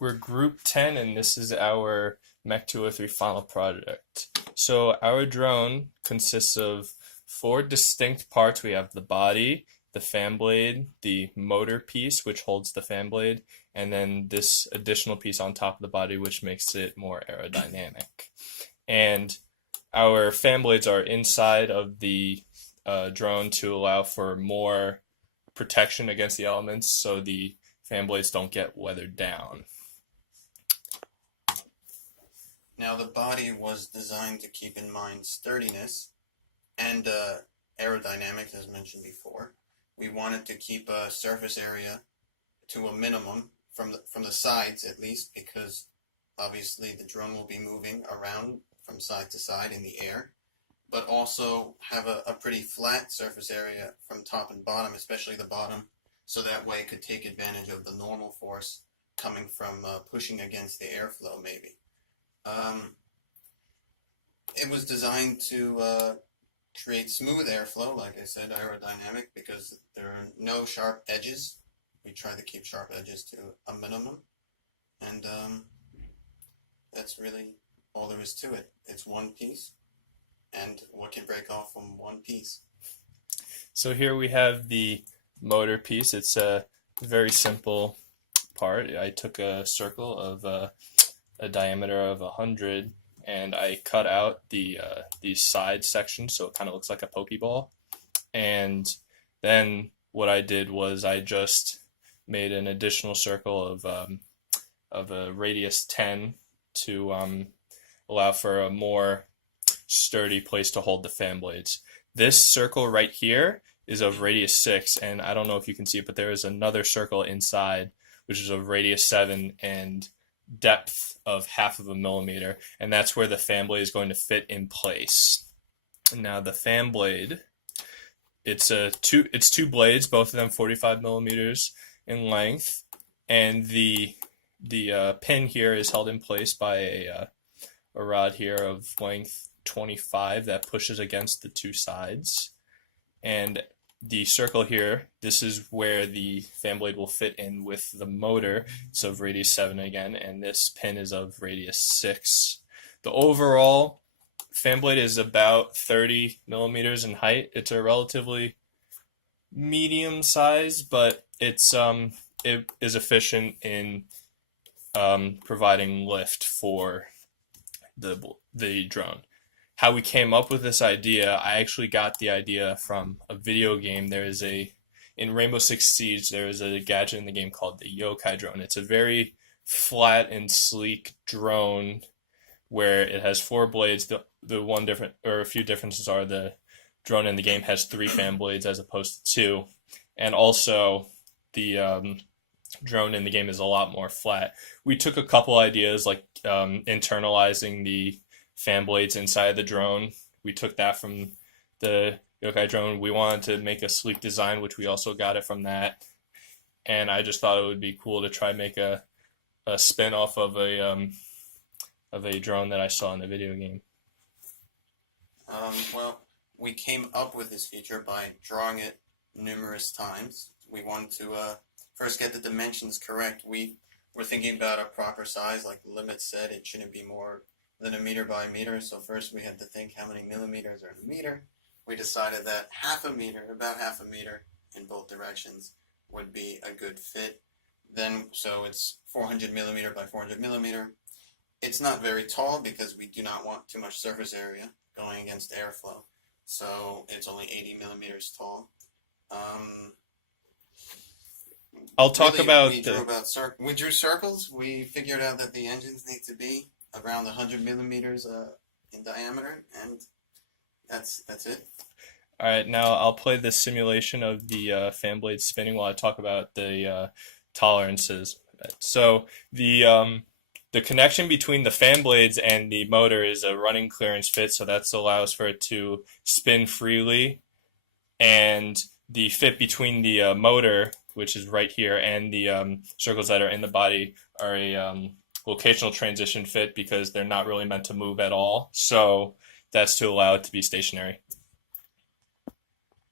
we're Group 10 and this is our MEC203 final project. So our drone consists of four distinct parts. We have the body, the fan blade, the motor piece which holds the fan blade, and then this additional piece on top of the body which makes it more aerodynamic. And our fan blades are inside of the drone to allow for more protection against the elements so the fan blades don't get weathered down. Now the body was designed to keep in mind sturdiness and aerodynamics, as mentioned before. We wanted to keep a surface area to a minimum from the sides at least, because obviously the drone will be moving around from side to side in the air, but also have a pretty flat surface area from top and bottom, especially the bottom, so that way it could take advantage of the normal force coming from pushing against the airflow maybe. It was designed to create smooth airflow, like I said, aerodynamic, because there are no sharp edges. We try to keep sharp edges to a minimum, and that's really all there is to it. It's one piece, and what can break off from one piece. So here we have the motor piece. It's a very simple part. I took a circle of a diameter of 100 and I cut out these side sections so it kind of looks like a pokeball. And then what I did was I just made an additional circle of a radius 10 to allow for a more sturdy place to hold the fan blades. This circle right here is of radius 6, and I don't know if you can see it, but there is another circle inside which is of radius 7 and depth of 1/2 millimeter, and that's where the fan blade is going to fit in place. Now the fan blade, it's two blades, both of them 45 millimeters in length, and the pin here is held in place by a rod here of length 25 that pushes against the two sides, and the circle here, this is where the fan blade will fit in with the motor. It's of radius 7 again, and this pin is of radius 6. The overall fan blade is about 30 millimeters in height. It's a relatively medium size, but it is efficient in providing lift for the drone. How we came up with this idea, I actually got the idea from a video game. In Rainbow Six Siege, there is a gadget in the game called the yokai drone. It's a very flat and sleek drone where it has 4 blades. A few differences are the drone in the game has 3 fan blades as opposed to 2, and also the drone in the game is a lot more flat. We took a couple ideas like internalizing the fan blades inside the drone. We took that from the yokai drone. We wanted to make a sleek design, which we also got it from that. And I just thought it would be cool to try make a spin off of a drone that I saw in the video game. Well, we came up with this feature by drawing it numerous times. We wanted to first get the dimensions correct. We were thinking about a proper size, like the limit said. It shouldn't be more than 1 meter by 1 meter. So first we had to think how many millimeters are in a meter. We decided that about half a meter in both directions would be a good fit. Then, so it's 400 millimeter by 400 millimeter. It's not very tall because we do not want too much surface area going against airflow. So it's only 80 millimeters tall. I'll talk about we drew circles. We figured out that the engines need to be around 100 millimeters in diameter, and that's it. All right, now I'll play the simulation of the fan blade spinning while I talk about the tolerances. So the connection between the fan blades and the motor is a running clearance fit, so that allows for it to spin freely, and the fit between the motor, which is right here, and the circles that are in the body are a locational transition fit because they're not really meant to move at all. So that's to allow it to be stationary.